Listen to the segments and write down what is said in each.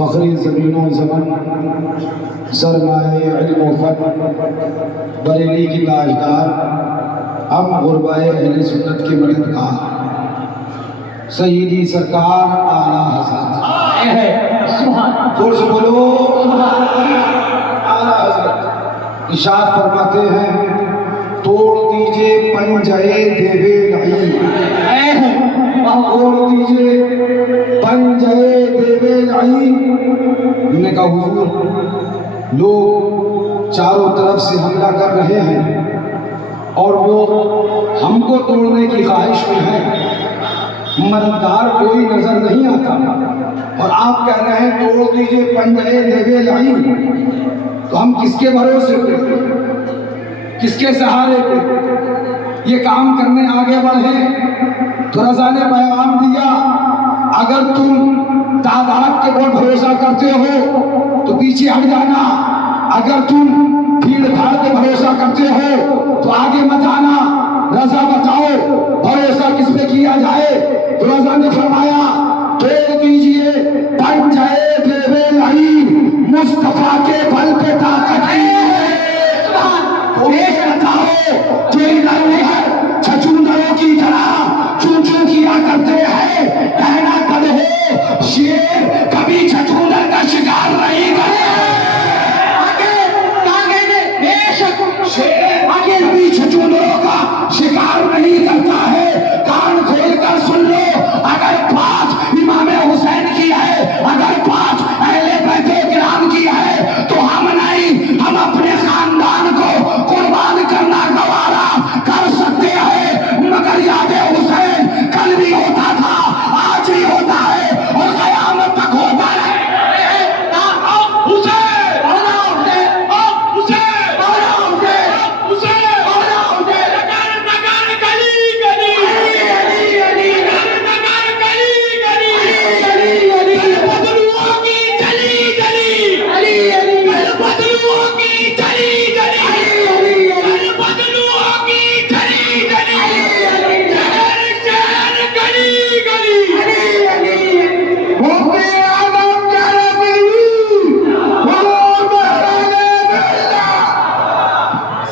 फ़ख्री ज़मीन ज़मन सरमाए इल्म व फ़न बरेली की ताजदार हम गुरबाए अहले सुन्नत के मददगार सय्यदी सरकार आला हज़रत जोर से बोलो आला हज़रत इरशाद फरमाते हैं तोड़ दीजिए पंजरे देवे लाई, तोड़ दीजिए पंजरे देवे लाई। उन्होंने कहा हुजूर लोग चारों तरफ से हमला कर रहे हैं और वो हमको तोड़ने की ख्वाहिश में है, मददगार कोई नजर नहीं आता और आप कह रहे हैं तोड़ दीजिए पंजरे देवे लाई। तो हम किसके भरोसे पे, किसके सहारे पे ये काम करने आगे बढ़े? तो रज़ा ने पैगाम दिया अगर तुम तादाद के ऊपर भरोसा करते हो तो पीछे हट जाना, अगर तुम भीड़ भाड़ पे भरोसा करते हो तो आगे मत आना। रज़ा बताओ भरोसा किस पे किया जाए? तो रज़ा ने फरमाया तोड़ दीजिए पंजरे देवे लाई, मुस्तफा के बल पे ताकत बताओ जो इधर छछूंदरों की तरह चूं चूं किया करते हैं, कहना कद हो शेर कभी छछूंदर का शिकार नहीं करे। शेर आगे भी छछूंदरों का शिकार नहीं करता है। कान खोल कर सुन लो, अगर बात इमाम हुसैन की है, अगर बात अहले बैत किराम की है तो हम नहीं, हम अपने खानदान को कुर्बान करना गवारा कर सकते हैं। मगर याद हुसैन कल भी होता था, आज भी होता है और कयामत तक होता है।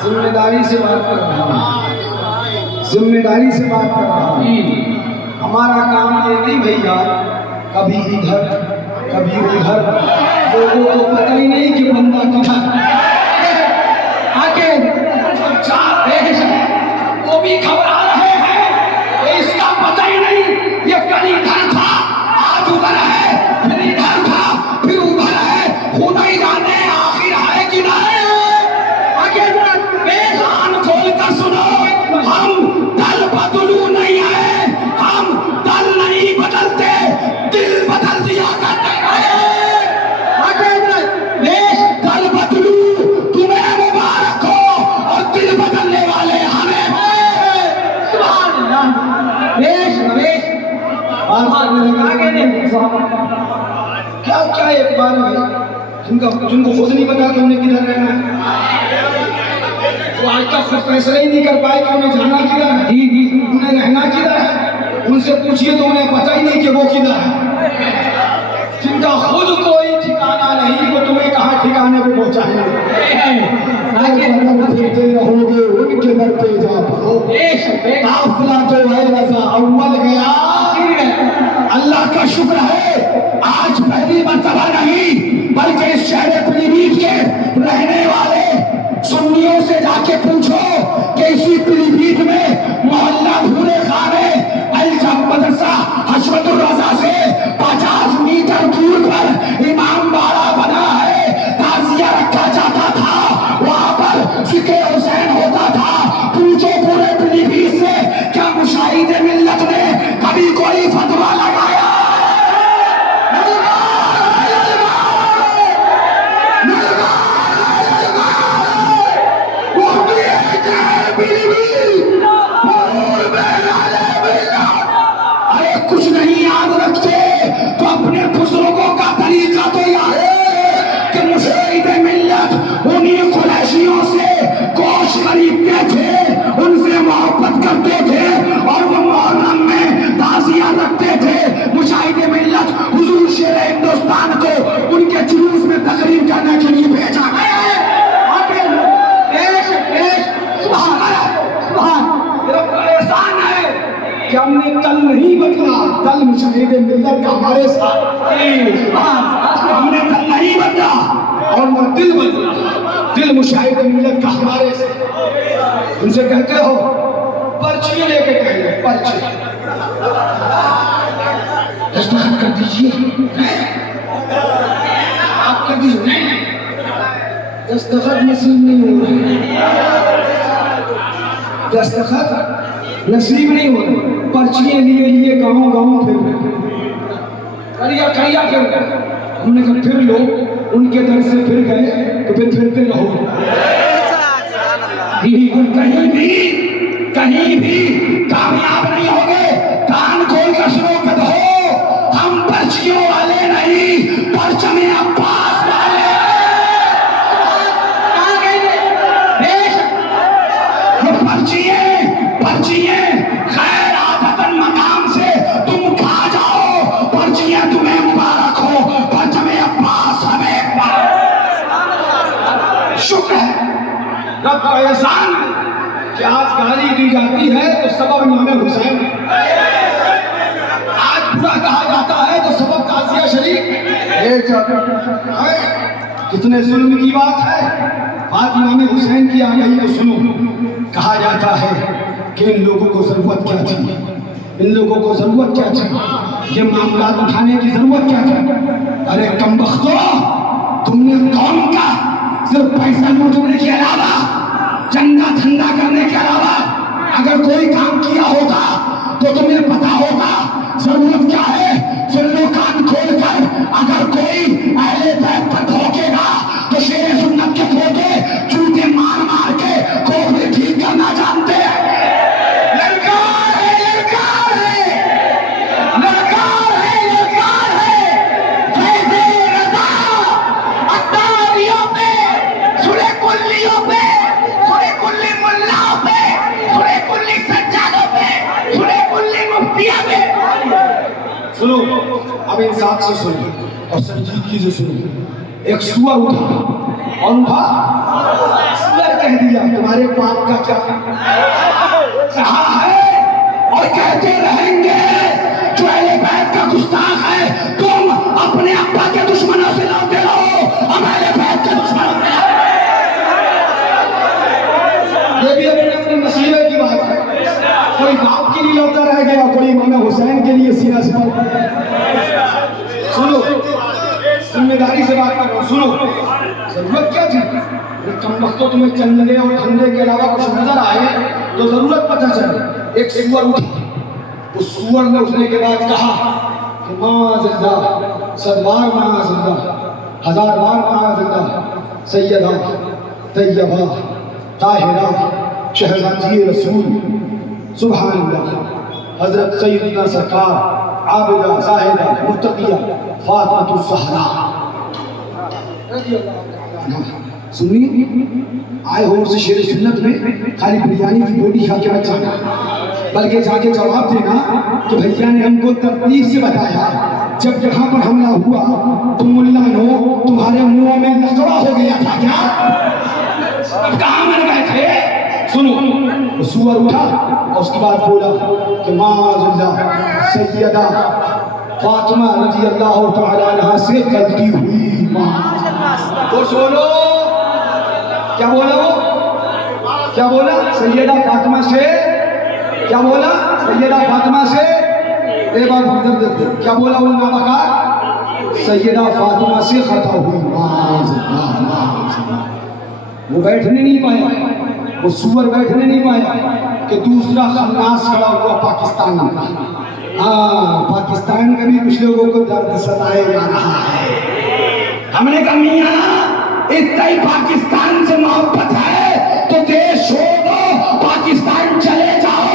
जिम्मेदारी से बात कर रहा हूँ, जिम्मेदारी से बात कर रहा हूँ। हमारा काम ये नहीं भैया कभी इधर कभी उधर, लोगों को पता ही नहीं कि बंदा किधर आके वो भी घबरा रहे हैं, तो इसका पता ही नहीं ये कल इधर था आज उधर है, फिर इधर था फिर उधर है, खुदा ही जाने आखिर है कि नहीं। कान खोल कर सुनो, हम दल बदलू नहीं है, हम दल नहीं बदलते, दिल बदल दिया करते हैं। दल बदलू तुम्हें मुबारक हो और दिल बदलने वाले हमें। क्या क्या एक बार जिनको खुद नहीं पता कि उन्हें किधर रहना है, वो आज तक खुद फैसला ही नहीं कर पाए कि उन्हें जाना किधर है, उन्हें रहना किधर है। उनसे पूछिए तो उन्हें पता ही नहीं कि वो किधर है। जिनका खुद कोई ठिकाना नहीं वो तुम्हें कहाँ ठिकाने पे पहुँचाएंगे। रहोगे उनके दर पे जा काफिला तो है रज़ा अव्वल गया। अल्लाह का शुक्र है आज पहली मर्तबा नहीं बल्कि इस शहर पीलीभीत के रहने वाले सुन्नियों से जाके पूछो कि इसी पीलीभीत में मोहल्ला भूरे खाने अल-जम मदरसा हशमतुर रज़ा से 50 मीटर दूर पर इमाम बाड़ा बना है, ताज़िया रखा जाता था, वहां पर जिक्र हुसैन होता था। पूछो पूरे पीलीभीत से क्या मुशाहिद मिल्लत ने कभी कोई फतवा लगाया? अरे कुछ नहीं याद रखते तो अपने बुजुर्गों का तरीका तो याद है कि मुशाहिद मिल्लत उन्हीं कुरैशियों से गोश्त खरीदते थे, उनसे मोहब्बत करते थे और वो मुहर्रम में ताज़िया रखते थे। मुशाहिद मिल्लत हुजूर शेर हिंदुस्तान को जुलूस में तकरीर करने के लिए भेजा गया है। एहसान है कि हमने कल नहीं बदला, कल मुशाहिद मिल्लत का हमारे साथ, हमने कल नहीं बदला और न दिल बदला, दिल मुशाहिद मिल्लत का हमारे साथ। उनसे कहते हो पर्ची लेके कहेंगे, पर्ची दस्तखत कर दीजिए, आप कर दीजिए, दस्तखत नसीब नहीं हो रहे, दस्तखत नसीब नहीं हो रहे, पर्चियाँ लिए लिए गाँव गाँव फिर रहे, करिया करिया फिर रहे। हमने कहा फिर लो, उनके दर से फिर गए तो फिर फिरते रहो। कहीं भी कामयाब नहीं होगे। कान खोल कर सुनो कदो, हम पर्चियों वाले नहीं, परचमे अब्बास वाले। पर्चियां खैर आदतन मकाम से तुम खा जाओ, पर्चियां तुम्हें मुबारक हो, परचमे अब्बास हमें शुक्र है, रब का एहसान है कि आज गाली दी जाती है तो सबब इमाम हुसैन, आज बुरा कहा जाता है तो सबब कासिया शरीफ। कितने जुल्म की बात है। बात इमाम हुसैन की आ गई तो सुनो। कहा जाता है कि इन लोगों को जरूरत क्या थी, इन लोगों को जरूरत क्या थी, ये मामला उठाने की जरूरत क्या थी। अरे कमबख्तो, तुमने कौम का सिर्फ पैसा लूटने के अलावा, चंदा धंधा करने के अलावा अगर कोई काम किया होगा तो तुम्हें पता होगा जरूरत क्या है। सुन लो कान खोल कर, अगर कोई अहले बैत पर ठोकेगा तो शेर सुन्नत के ठोके, जूते मार मार के खोपड़ी ठीक करना जानते हैं। ललकार है, ललकार है, ललकार है, ललकार है। फैज़े रज़ा अत्तारियों पे, सुरे कुल्लियों पे, सुरे कुल्ली मुल्लाओं पे, सुरे कुल्ली सज्जादों पे, सुरे कुल्ली मुफ्तियों पे। सुनो, अब इंसाफ से सुनो और संजीदगी से सुनो। एक सुअर उठा और उठा, सुअर कह दिया तुम्हारे पाप का क्या कहा है, और कहते रहेंगे जो अहले बैत का गुस्ताख है, तुम अपने अब्बा के दुश्मनों से लड़ते रहो, हम अहले बैत के दुश्मनों से। ये भी अपने नसीबे की बात है। कोई बाप के लिए लड़ता रह गया, कोई इमाम हुसैन के लिए सीना से। सुनो, जिम्मेदारी से बात कर रहा हूँ, सुनो। जरूरत क्या थी? कम वक्त तो तुम्हें चंदे और धंधे के अलावा कुछ नजर आए तो जरूरत पता चले। एक सुअर उठा, उस सुअर ने उठने के बाद कहा कि माज़िल्लाह, सदबार माज़िल्लाह, हजार बार माज़िल्लाह, सैयदा तैयबा ताहिरा शहज़ादी रसूल सुभान अल्लाह, हजरत सैयदना सरकार आबिदा ज़ाहिदा मुत्तकिया फातिमा ज़हरा। सुनिए, आए हो उस शेर सुन्नत में खाली बिरयानी की बोटी खा के मत जाना, बल्कि जाके जवाब देना कि भैया ने हमको तरतीब से बताया, जब यहाँ पर हमला हुआ तो मुल्ला नो तुम्हारे मुंह में लकवा हो गया था क्या? अब कहाँ मर गए थे? सुनो, सुअर उठा और उसके बाद बोला कि माज़िल्लाह सैयदा फातिमा रज़ी अल्लाह तआला अन्हा से गलती हुई। तो सुनो, क्या बोला वो? क्या बोला? सैयदा फातिमा से क्या बोला? सैयदा फातिमा से एक बार इधर देखो, क्या बोला वो नाबकार? सैयदा फातिमा से खता हुई। वो बैठने नहीं पाया, वो सुअर बैठने नहीं पाया कि दूसरा खन्नास खड़ा हुआ पाकिस्तान का। हाँ, पाकिस्तान का भी कुछ लोगों को दर्द सताए जा रहा है। हमने कहा मियां, इतना ही पाकिस्तान से मोहब्बत है तो देश छोड़ दो, पाकिस्तान चले जाओ,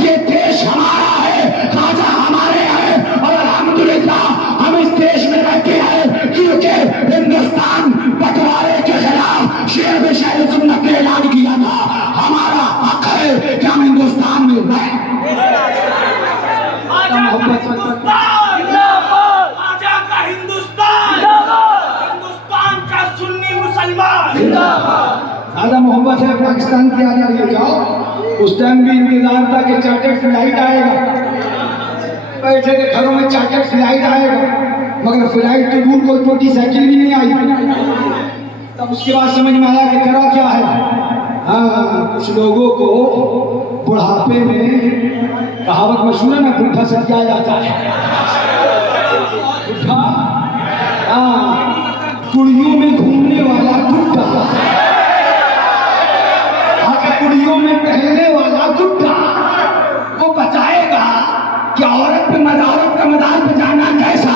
ये देश हमारा है, खाजा हमारे हैं और अल्हम्दुलिल्लाह हम इस देश में रहते हैं, क्योंकि हिंदुस्तान बंटवारे के खिलाफ शेर में शहर सुन्नत ने ऐलान किया था। हमारा हक है कि हम हिंदुस्तान में रहें। हिंदुस्तान, आजा का हिंदुस्तान, मोहब्बत है पाकिस्तान की, आ जाइए जाओ। उस टाइम भी इंतजार था कि चार्टर्ड फ्लाइट आएगा, बैठे थे घरों में चार्टर्ड फ्लाइट आएगा, मगर फ्लाइट तो दूर कोई छोटी साइकिल भी नहीं आई। तब उसके बाद समझ में आया कि करा क्या है। हाँ, कुछ लोगों को बुढ़ापे में कहावत मशहूर है ना, बुढ़ा सटिया जाता है। बुढ़ा, हाँ, कुड़ियों में घूमने वाला बुढ़ा, कुड़ियों में पहनने वाला बुढ़ा, वो बताएगा कि औरत का मदार पे जाना कैसा।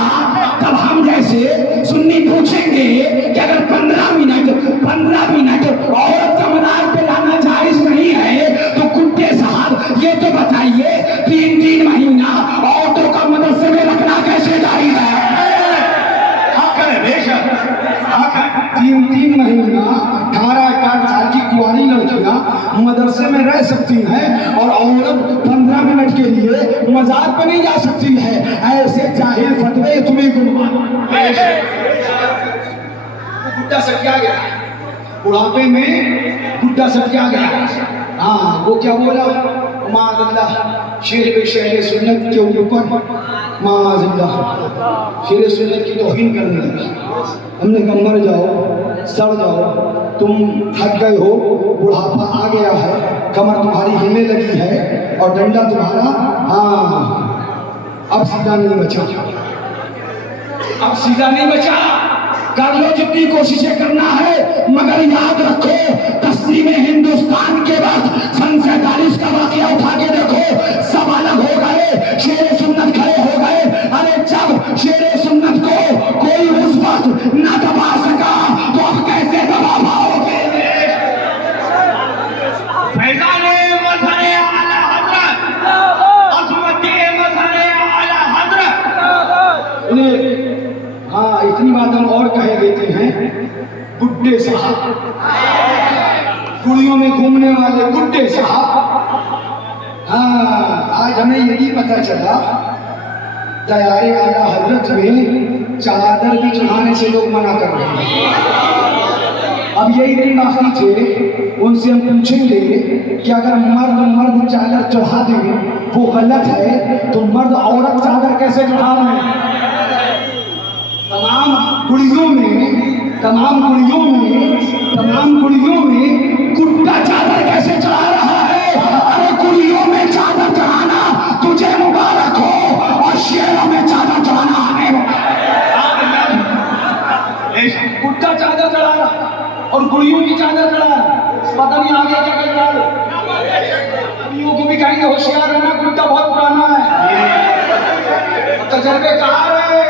तब हम जैसे सुन्नी पूछेंगे कि अगर 15 मिनट औरत का मदार पे जाना जायज नहीं है तो कुत्ते साहब ये तो बताइए 3 महीना औरतों का मदरसे में रखना कैसे जायज है? बेशक 3 महीना 18 साल की कुंवारी लड़कियां मदरसे में रह सकती हैं और औरत 15 मिनट के लिए मजार पर नहीं जा सकती है। ऐसे जाहिल फतवे तुम्हें गुणवान गुड्डा सटिया गया, बुढ़ापे में गुड्डा सटिया गया। हाँ, वो क्या बोला, माज़अल्लाह शेर सुन्नत के ऊपर माज़अल्लाह शेर सुन्नत की तौहीन करने लगा। हमने कहा मर जाओ, सड़ जाओ, तुम थक गए हो, बुढ़ापा आ गया है, कमर तुम्हारी हिलने लगी है और डंडा तुम्हारा, हाँ, अब सीधा नहीं बचा, अब सीधा नहीं बचा। कर लो जितनी कोशिशें करना है, मगर याद रखो तस्लीम हिंदुस्तान के वक्त सन 47 का वाकया उठा के देखो, सब अलग हो गए, शेर सुन्नत खड़े हो गए। अरे जब शेर सुन्नत को कोई उस वक्त न दबा सका तो अब कैसे दबा पाओगे? हाँ, इतनी बात हम और कहे देते हैं, गुड्डे साहब, कुड़ियों में घूमने वाले गुड्डे साहब। हाँ, आज हमें यही पता चला दयारे आला हजरत में चादर भी चढ़ाने से लोग मना कर रहे हैं। अब यही दिन बाकी थे, उनसे हम पूछेंगे कि अगर मर्द चादर चढ़ा दे वो गलत है, तो मर्द औरत चादर कैसे चढ़ा रहे हैं? तमाम कुड़ियों में गुड्डा चादर कैसे चढ़ा रहा है? अरे कुड़ियों में चादर चढ़ाना तुझे मुबारक हो और शेरों में चादर चढ़ाना हमें। गुड्डा चादर चढ़ा रहा और कुड़ियों की चादर चढ़ा रहा, पता नहीं आगे क्या कर रहा है। कुड़ियों को भी कहेंगे होशियार रहना, गुड्डा बहुत पुराना है, तजर्बेकार है।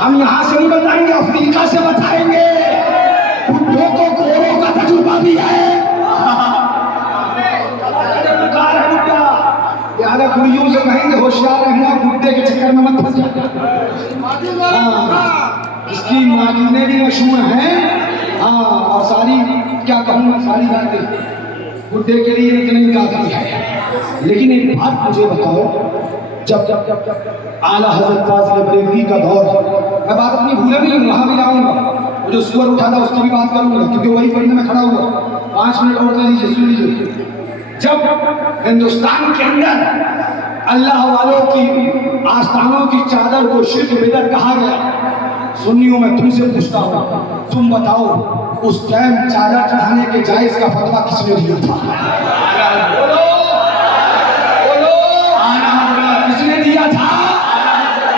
हम यहाँ से नहीं बताएंगे, अफ्रीका से बताएंगे। बुड्ढों को गोरों का तजुर्बा भी है, लिहाजा कुड़ियों से कहेंगे होशियार रहना, बुड्ढे के चक्कर में मत फंस जाना। इसकी माजूने भी मशहूर हैं। हाँ, और सारी क्या कहूँ, सारी बातें बुड्ढे के लिए इतनी काफी है। लेकिन एक बात मुझे बताओ, जब आला हजरत फाज़िल बरेलवी का दौर, मैं बात अपनी भूला नहीं, वहाँ भी जाऊँगा, जो सुअर उठा था उसकी भी बात करूँगा, क्योंकि वही पढ़ने में खड़ा हुआ। 5 मिनट और दे दीजिए, सुन लीजिए। जब हिंदुस्तान के अंदर अल्लाह वालों की आस्थानों की चादर को शिर्क बिदअत कहा गया, सुन्नियों में तुमसे पूछता हूँ, तुम बताओ उस टाइम चादर चढ़ाने के जायज का फतवा किसने दिया था? किसने दिया था?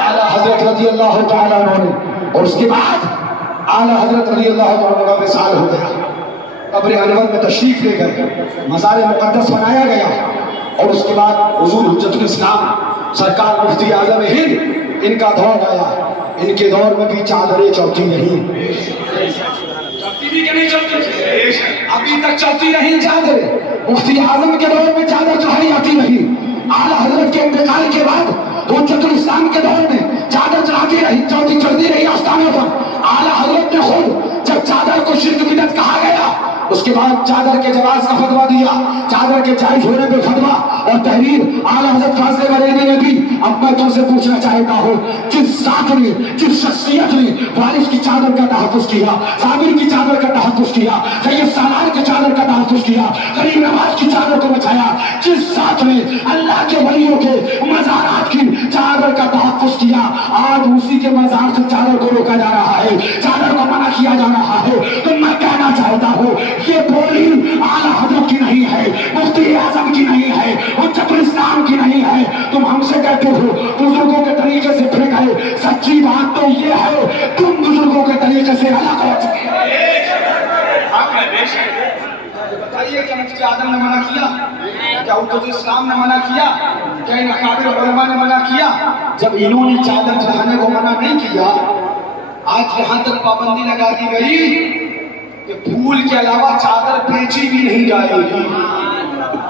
आला हजरत रज़ी अल्लाह तआला अन्हु ने। और उसके बाद आला हजरत रज़ी अल्लाह तआला अन्हु का विसाल हो गया, कब्र अनवर में तशरीफ ले गए, मज़ार मुक़द्दस बनाया गया। और उसके बाद हुज़ूर हुज्जतुल इस्लाम सरकार मुफ्ती आज़म हिंद, इनका दौर आया। इनके दौर में भी चादरें चलती नहीं, अभी तक चलती नहीं चादरें। मुफ्ती आज़म के दौर में चादर चढ़ाई जाती नहीं। आला हजरत के इंतकाल के बाद हुज्जतुल इस्लाम के दौर में चादर चढ़ती रही आस्थानों पर। आला हजरत ने खुद जब चादर को शिर्क बिदअत कहा गया, उसके बाद चादर के जवाज का फतवा दिया, चादर के जायज होने पे फतवा और तहरीर आला हजरत फाज़िल बरेलवी ने दी। अब मैं तुमसे पूछना चाहता हूँ, जिस ज़ात ने, जिस शख्सियत ने वारिस की चादर का तहफ़्फ़ुज़ किया, साबिर की चादर का तहफ़्फ़ुज़ किया, सैयद सालार की चादर का तहफ़्फ़ुज़ तहफ़्फ़ुज़ किया, गरीब नवाज की चादर को बचाया, जिस साथ में अल्लाह के वलियों के मज़ारात की चादर का तहफ़्फ़ुज़ किया, आज उसी के मज़ार से चादर को रोका जा रहा है, चादर को मना किया जा रहा है। तो मैं कहना चाहता हूँ ये बोली आला हज़रत की नहीं है, मुफ्ती आज़म की नहीं है, हुज्जतुल इस्लाम की नहीं है। तुम हमसे कहते हो बुजुर्गों के तरीके से फिर गए, सच्ची बात तो ये है तुम बुजुर्गों के तरीके से अलग हो चुके। बताइए क्या मुफ्ती आज़म ने मना किया? क्या हुज्जतुल इस्लाम ने मना किया? क्या इन अकाबिर उलमा ने मना किया? जब इन्होंने चादर चढ़ाने को मना नहीं किया, आज यहाँ तक पाबंदी लगा दी गई कि फूल के अलावा चादर बेची भी नहीं जाएगी।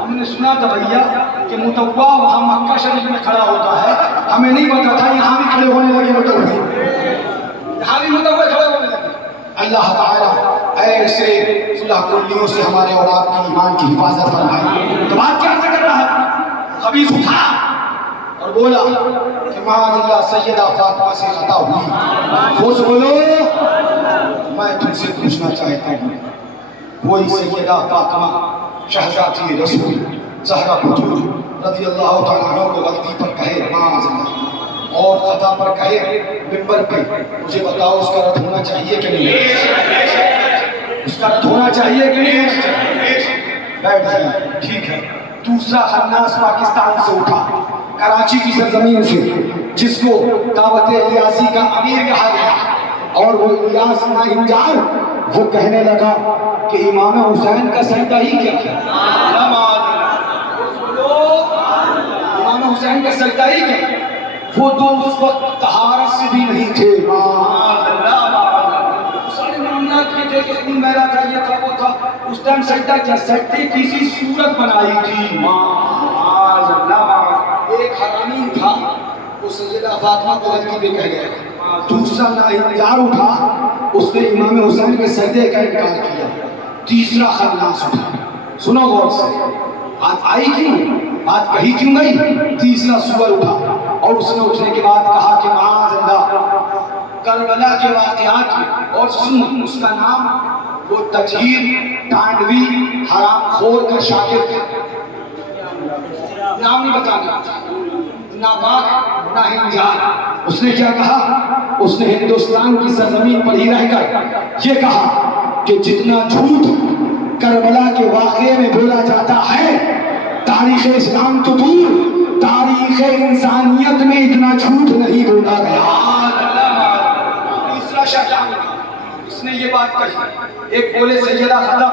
हमने सुना था भैया कि मुतव्वा वहाँ मक्का शरीफ में खड़ा होता है, हमें नहीं पता था यहाँ भी खड़े होने लगे मुतव्वे, यहाँ भी मुतव्वे खड़े होने लगे। अल्लाह ताला ऐसे सुलह से हमारे और आपकी ईमान की हिफाजत फरमाए। तो बात क्या कर रहा है? खबीस उठा और बोला कि माअल्लाह सैयदा फातिमा से खता हुई। वो बोलो मैं तुमसे पूछना चाहता हूँ, वही सैयदा फातिमा शहजादी रसूल ज़हरा बतूल रज़ियल्लाहु तआला अन्हा को गलती पर कहे माअल्लाह और खता पर कहे मिंबर पे, मुझे बताओ उसका रद्द होना चाहिए कि नहीं? उसका रद्द होना चाहिए कि नहीं? बैठ जाइए, ठीक है। दूसरा खन्नास पाकिस्तान से उठा, कराची की सरजमीन से, जिसको दावत इलियासी का अमीर कहा गया, और वो इलियास नाइंजार वो कहने लगा कि इमाम हुसैन का सजदा ही क्या है? इमाम हुसैन का सजदा ही क्या? वो तो उस वक्त तहारत से भी नहीं थे। सारे मामला के थे कि खून बह रहा था, ये था वो था। उस टाइम सजदा क्या, सजदे किसी सूरत बनाई थी। एक हरामी था, वो सैयदा फातिमा को गलती पे कह गया। दूसरा नाइंजार उठा, उसने इमाम हुसैन के सजदे का इनकार किया। तीसरा खन्नास उठा, सुनो गौर से, बात आई क्यों, बात कही क्यों गई? तीसरा सुअर उठा और उसने उठने के बाद कहा कि माअल्लाह करबला के वाक़यात में, और सुन उसका नाम वो तजहीर तांडवी हरामखोर का शागिर्द था, नाम नहीं बताना, नापाक नाहिंजार। उसने क्या कहा? उसने हिंदुस्तान की सरजमीन पर ही रहकर ये कहा कि जितना झूठ करबला के वाक़े में बोला जाता है, तारीख़ इस्लाम तो दूर, तारीख़ इंसानियत में इतना झूठ नहीं बोला गया। दूसरा शैतान उसने ये बात कही, एक बोले सैयदा खता,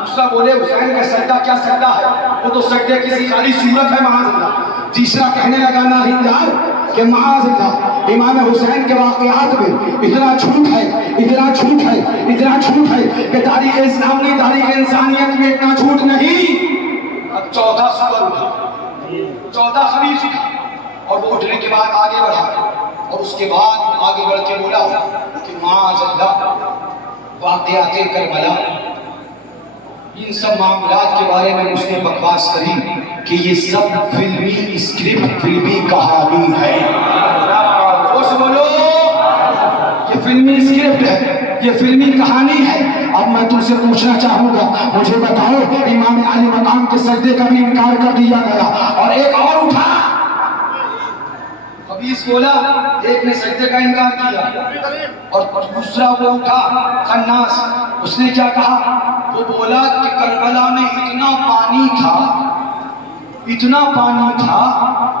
दूसरा बोले हुसैन का सजदा क्या सजदा है, वो तो सजदे किसी खाली सूरत है माअल्लाह। तीसरा कहने लगा नाहिंजार कि माअल्लाह इमाम हुसैन के वाक़यात में इतना झूठ है, इतना झूठ है, इतना झूठ है कि तारीख़ इस्लाम की, तारीख़ इंसानियत में इतना झूठ नहीं। अब चौथा सुअर उठा, चौथा खबीस उठा, और वो उठने के बाद आगे बढ़ा, और उसके बाद आगे बढ़ के बोला कि माअल्लाह वाक़यात करबला, इन सब मामलात के बारे में उसने बकवास करी कि ये सब फिल्मी स्क्रिप्ट, फिल्मी कहानी है। बोलो ये फिल्मी स्क्रिप्ट है, ये फिल्मी कहानी है। अब मैं तुमसे पूछना चाहूंगा, मुझे बताओ इमाम अली मकाम के सजदे का भी इनकार कर दिया गया, और एक और उठा, खबीस बोला, एक ने सजदे का इनकार किया, और दूसरा वो उठा खन्नास, उसने क्या कहा? वो बोला कि करबला में इतना पानी था, इतना पानी था,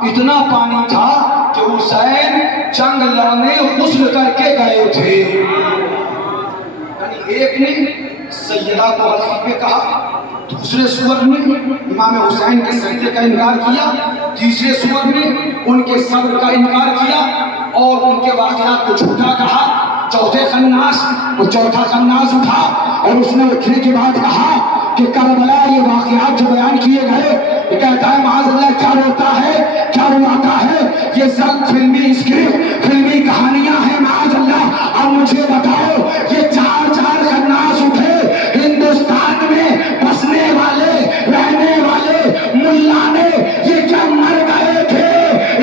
इतना पानी था कि हुसैन जंग लड़ने गुस्ल करके गए थे। यानी एक ने सैयदा को गलती पे कहा, दूसरे सुअर ने इमाम हुसैन के सजदे का इनकार किया, तीसरे सुअर ने उनके सब्र का इनकार किया और उनके वाक़यात को झूठा कहा। चौथे खन्नास, वो चौथा खन्नास उठा और उसने उठने के बाद कहा कि करबला ये वाक़यात जो बयान किए गए, ये कहता है माअल्लाह क्या रोता है, क्या रुलाता है, ये सब फिल्मी स्क्रिप्ट, फिल्मी कहानियां हैं माअल्लाह। अब मुझे बताओ ये चार चार खन्नास उठे, हिंदुस्तान में बसने वाले, रहने वाले मुल्ला ने ये क्या मर गए थे?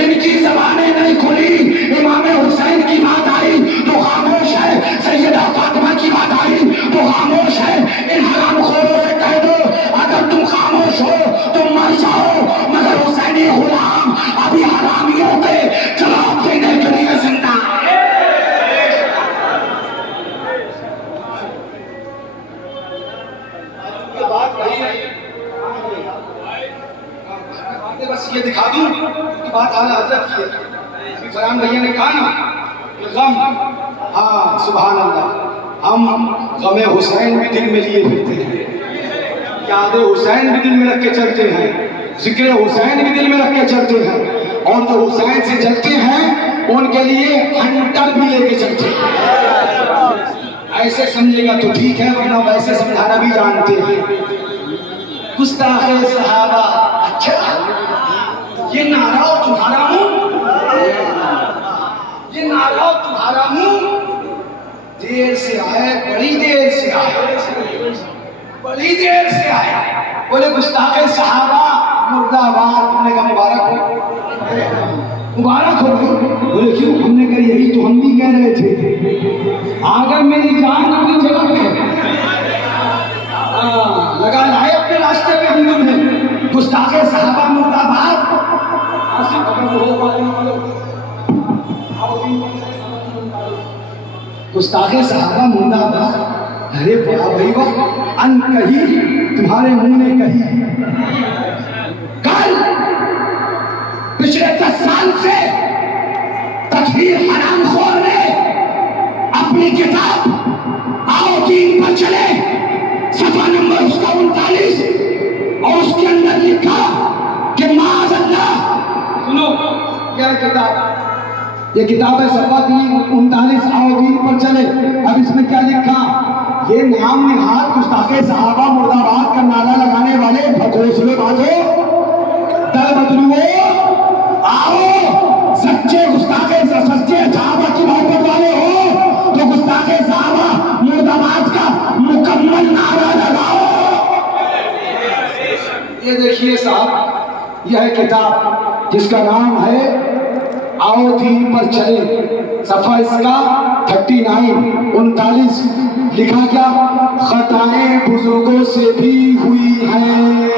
इनकी ज़बानें नहीं खुली, इमाम हुसैन की बात आई तो खामोश है, सैयदा फातिमा की बात आई तो खामोश है। इन हरामखोरों से कह दो आला हजरत की है। अभी फरहान भैया ने कहा ना कि गम, हाँ सुभान अल्लाह, हम गमे हुसैन भी दिल में लिए फिरते हैं, याद हुसैन भी दिल में रख के चलते हैं, जिक्र हुसैन भी दिल में रख के चलते हैं, और जो हुसैन से चलते हैं उनके लिए हंटर भी लेके चलते हैं। ऐसे समझेगा तो ठीक है, वरना वैसे समझाना भी जानते हैं। गुस्ताखे सहाबा, अच्छा ये नारा तुम्हारा मुंह, ये नारा तुम्हारा मुंह, देर से आए, बड़ी देर से आए, बड़ी देर से आए। बोले गुस्ताखे सहाबा मुर्दाबाद। तुमने कहा मुबारक हो, मुबारक हो। बोले क्यों? हमने कहा यही तो हम भी कह रहे थे, अगर मेरी जान अपनी जगह पे लगा लाए अपने रास्ते पे हम तुम्हें। गुस्ताखे सहाबा मुर्दाबाद। गुस्ताखे सहाबा मुर्दाबाद। अरे वाह भाई वाह, अन कही तुम्हारे मुंह ने कही। कल पिछले 10 साल से तकफीर हरामखोर ने अपनी किताब आओ दीन पर चले, सफा नंबर उसका 39, और उसके अंदर लिखा कि माज़अल्लाह, सुनो क्या किताब, ये किताब है सफा 39 आओ दीन पर चले। अब इसमें क्या लिखा? ये नाम निहाल गुस्ताखे सहाबा मुर्दाबाद का नारा लगाने वाले भगोसले बाजो दल बदलुओ, आओ सच्चे गुस्ताखे सच्चे सहाबा की मोहब्बत वाले हो तो गुस्ताखे सहाबा मुर्दाबाद का मुकम्मल नारा लगाओ। ये देखिए साहब, यह किताब जिसका नाम है आओ दीन पर चले, सफा इसका 39 लिखा क्या? खताएं बुजुर्गों से भी हुई हैं।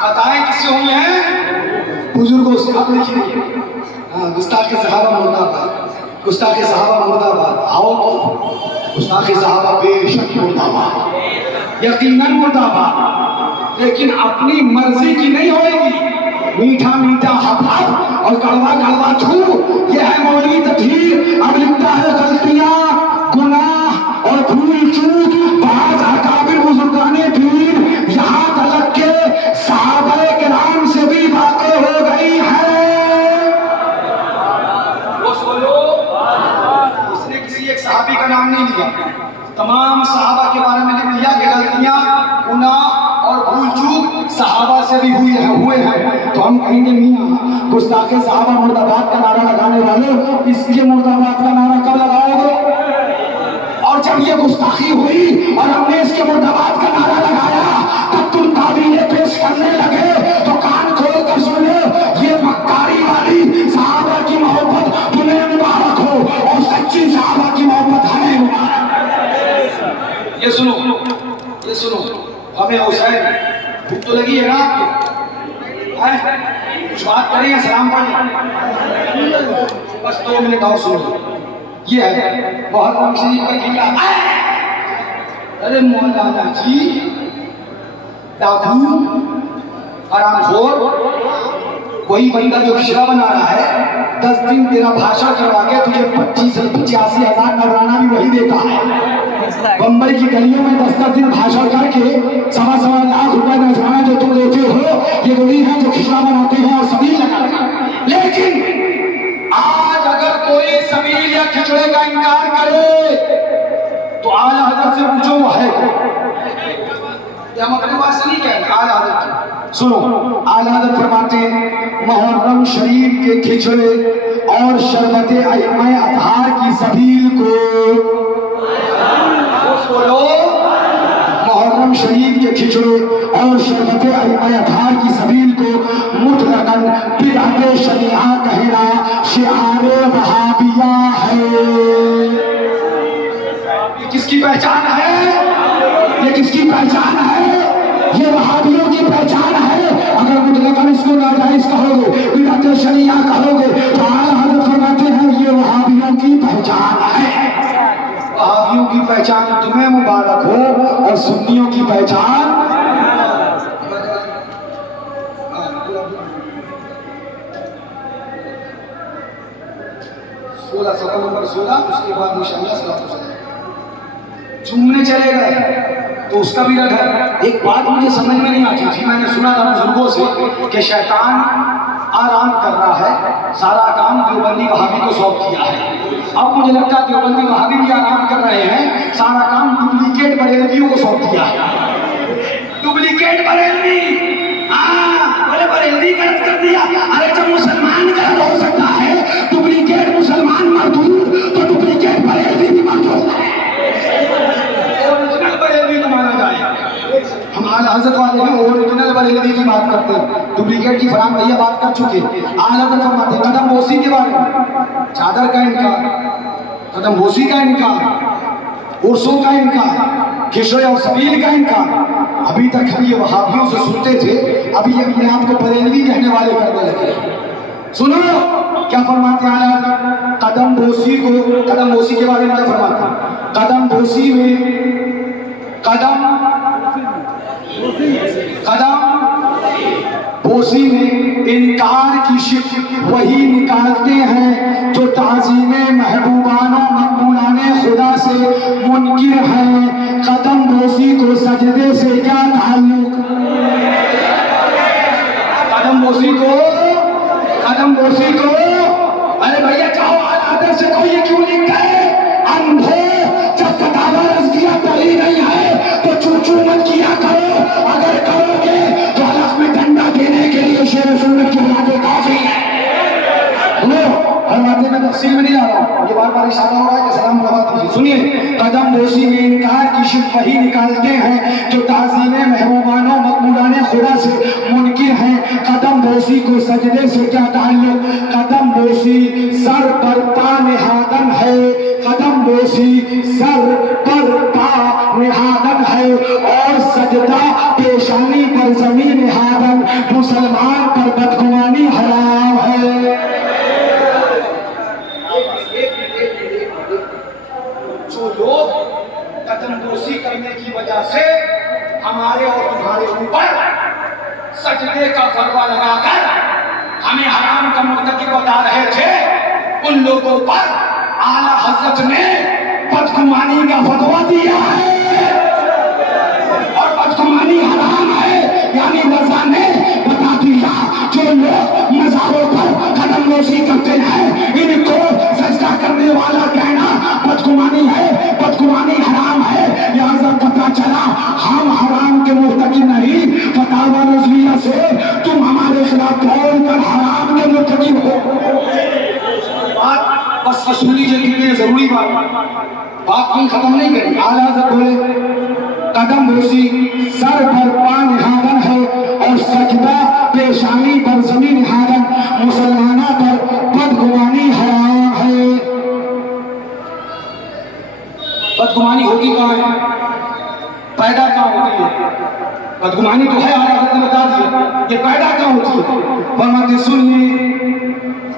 खताएं किससे हुई हैं? बुजुर्गों से। आप लिखिए, गुस्ताखे सहाबा मुर्दाबाद, गुस्ताखे सहाबा मुर्दाबाद। आओ तो गुस्ताखे सहाबा बेशक मुर्दाबाद, यकीनन मुर्दाबाद, लेकिन अपनी मर्जी की नहीं होगी। मीठा मीठा हप हप और कड़वा कड़वा थू, ये है मौलवी तकहीर। अब लिखता है गलतियां, गुनाह और भूल चूक बाज अकाबिर बुजुर्गाने दीन, यहाँ तलक के सहाबाए किराम से भी बातें हो गई हैं। उसने किसी एक सहाबी का नाम नहीं लिया, तमाम सहाबा के बारे में लिख दिया कि गलतियां, गुनाह और भूल चूक सहाबा से भी हुए हैं। तो हम कहेंगे मियां गुस्ताखे सहाबा मुर्दाबाद का नारा लगाने वाले, इसलिए मुर्दाबाद का नारा कब लगाओगे? और जब ये गुस्ताखी हुई और हमने इसके मुर्दाबाद का नारा लगाया, तब तुम ताबीरें पेश करने लगे तो कान खोल कर सुनो, ये मक्कारी वाली सहाबा की मोहब्बत तुम्हें मुबारक हो और सच्ची सहाबा की मोहब्बत हमें मुबारक। ये सुनो, ये सुनो, हमें हुसैन भूख तो लगी है ना आपको? कुछ बात करें, सलाम पढ़ें, बस 2 मिनट और सुनो। ये है बहुत शरीफ का खिला। अरे मौलाना जी, डाकू हरामखोर, वही बंदा जो खिचड़ा बना रहा है, 10 दिन तेरा भाषण करवा के तुझे 85 हजार नजराना भी वही देता है। बम्बई की गलियों में 10 दिन भाषण करके 1.25 लाख रुपए नजराना जो तुम लेते हो, ये वही है जो खिचड़ा बनाते हैं और सबील लगाते हैं। लेकिन आज अगर कोई सबील या खिचड़े का इनकार करे तो आला हजरत से पूछो वो है क्या? हम अपने पास नहीं कह रहे, आला हजरत सुनो। आला हजरत फरमाते हैं मुहर्रम शरीफ के खिचड़े और शरबत अइम्मा अतहार की सबील को, बोलो, मुहर्रम शरीफ के खिचड़े और शरबत अइम्मा अतहार की सबील को मुतलकन बिदअत शरीआ कहना शिआरे वहाबिया है। ये किसकी पहचान है? ये किसकी पहचान है? ये वहाबियों की पहचान है। अगर मुतलकन इसको नाजायज कहोगे, बिदअत शरीआ कहोगे, तो आला हज़रत फरमाते हैं ये वहाबियों की पहचान है। वहाबियों की पहचान तुम्हें मुबारक हो और सुन्नियों की पहचान 16 सफा नंबर 16, उसके बाद इंशाअल्लाह सलात चूमने चले गए तो उसका भी रद है। एक बात मुझे समझ में नहीं आती थी, मैंने सुना था बुजुर्गों से कि शैतान आराम कर रहा है, सारा काम देवबंदी वहाबी को सौंप दिया है। अब मुझे लगता है देवबंदी वहाबी भी आराम कर रहे हैं, सारा काम डुप्लीकेट बरेलवियों को सौंप दिया है। डुप्लीकेट बरेलवी, हाँ बोले बरेलवी गलत कर दिया। अरे जब मुसलमान गलत हो सकता है, डुप्लीकेट मुसलमान मजदूर, तो डुप्लीकेट बरेलवी भी मजदूर है। ओरिजिनल बरेलवी को माना जाए। हम आला हज़रत वाले हैं, ओरिजिनल बरेलवी की बात करते हैं, डुप्लीकेट की फरहान भैया बात कर चुके। आला हज़रत फरमाते हैं कदम बोसी के बारे में, चादर का इनकार, कदम बोसी का इनकार, उर्सों का इनकार, खिशोए और सबील का इनकार। अभी तक हम ये वहाबियों से सुनते थे, अभी ये अपने आप को बरेलवी कहने वाले करने लगे। सुनो क्या फरमाते हैं आला, कदम बोसी को, कदम बोसी के बारे में क्या फरमाते हैं? कदम बोसी में, कदम बोसी में इनकार की शिक वही निकालते हैं जो ताज़ीमे महबूबानो मकबूलाने खुदा से मुनकिर हैं। कदम बोसी को सजदे से क्या ताल्लुक? कदम बोसी को, कदम बोसी को, अरे भैया जाओ आदत से कोई ये क्यों लिख गए? अंधे जब कताबा रस किया तली नहीं है तो चूचू मत किया करो, अगर करोगे तो हलक में डंडा देने के लिए शेर सुन्नत की औलादे काफी है। हर बातें में तफसील में नहीं आ रहा हूँ, ये बार बार इशारा हो रहा है कि सलाम मुलाकात कीजिए। सुनिए, कदम बोसी में इनकार की शिक वही निकालते हैं जो ताज़ीमे महबूबानो मकबूलाने खुदा से मुनकिर हैं। कदम बोसी को सजदे से क्या ताल्लुक? कदम बोसी सर पर पा निहादन है, कदम बोसी सर पर पा निहादन है और सजदा पेशानी पर जमीन निहादन। मुसलमान पर बदगुमानी हराम है। जो लोग कदमबोसी करने की वजह से हमारे और तुम्हारे ऊपर सजदे का फतवा लगाकर हमें हराम का मुर्तकिब बता रहे थे, उन लोगों पर आला हज़रत ने बदगुमानी का फतवा दिया है और बदगुमानी हराम है। यानी रज़ा ने बता दिया जो लोग मज़ारों पर कदमबोसी करते हैं, इनको सजदा करने वाला कहना बदगुमानी है, बदगुमानी हराम है। लिहाजा पता चला हम हराम के मुर्तकिब नहीं, फतावा नज़रिया से तुम हमारे खिलाफ कौन कर हराम के मुर्तकिब हो। बात बस ये सुन लीजिए कितनी जरूरी बात हम खत्म नहीं करें। आला हज़रत बोले कदमबोसी सर पर पा निहादन है और सजदा पेशानी पर जमीन निहादन। मुसलमानों पर बदगुमानी हराम है। बदगुमानी होती कहाँ है? पैदा कहाँ होती है? बदगुमानी तो है, आला हज़रत ने बता दिया, ये पैदा कहाँ होती है? फरमाते सुनिए,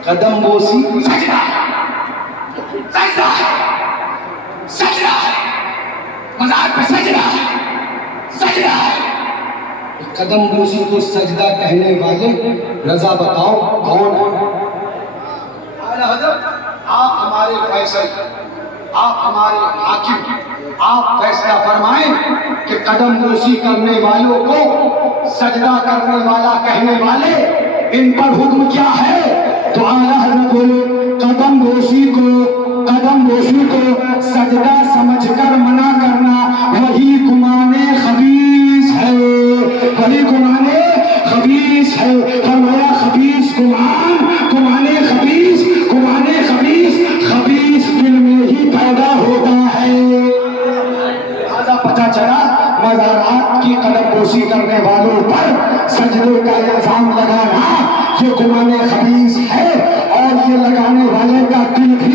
कदमबोसी सजदा, सजदा है, सजदा है, मज़ार पे सजदा है, सजदा है। कदमबोसी को सजदा कहने वाले रज़ा बताओ कौन है? आला हज़रत आप हमारे फैसल, आप हमारे हाकिम, आप फैसला फरमाएं कि कदमबोसी करने वालों को सजदा करने वाला कहने वाले, इन पर हुक्म क्या है? तो आला हज़रत बोले कदमबोसी को सजदा समझकर मना करना वही गुमाने खबीस है, वही गुमाने खबीस है। फरमाया खबीस गुमान, गुमाने खबीस, गुमाने खबीस, खबीस दिल में ही पैदा होता है। लिहाजा पता चला मज़ारात की कदमबोसी करने वालों पर सजदे का इल्जाम लगाना ये गुमाने खबीस है और ये लगाने वाले का दिल भी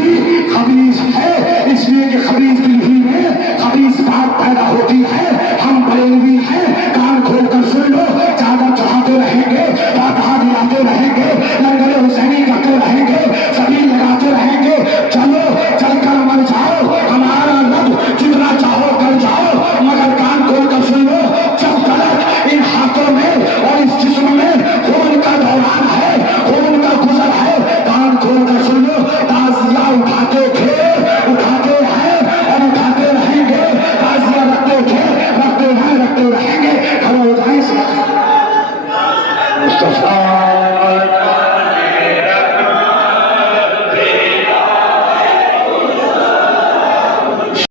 खबीस है, इसलिए कि खबीस दिल ही में खबीस बात पैदा होती है। हम बरेलवी हैं, कान खोल कर सुन लो, चादर चढ़ाते रहेंगे, बाधा दिलाते रहेंगे,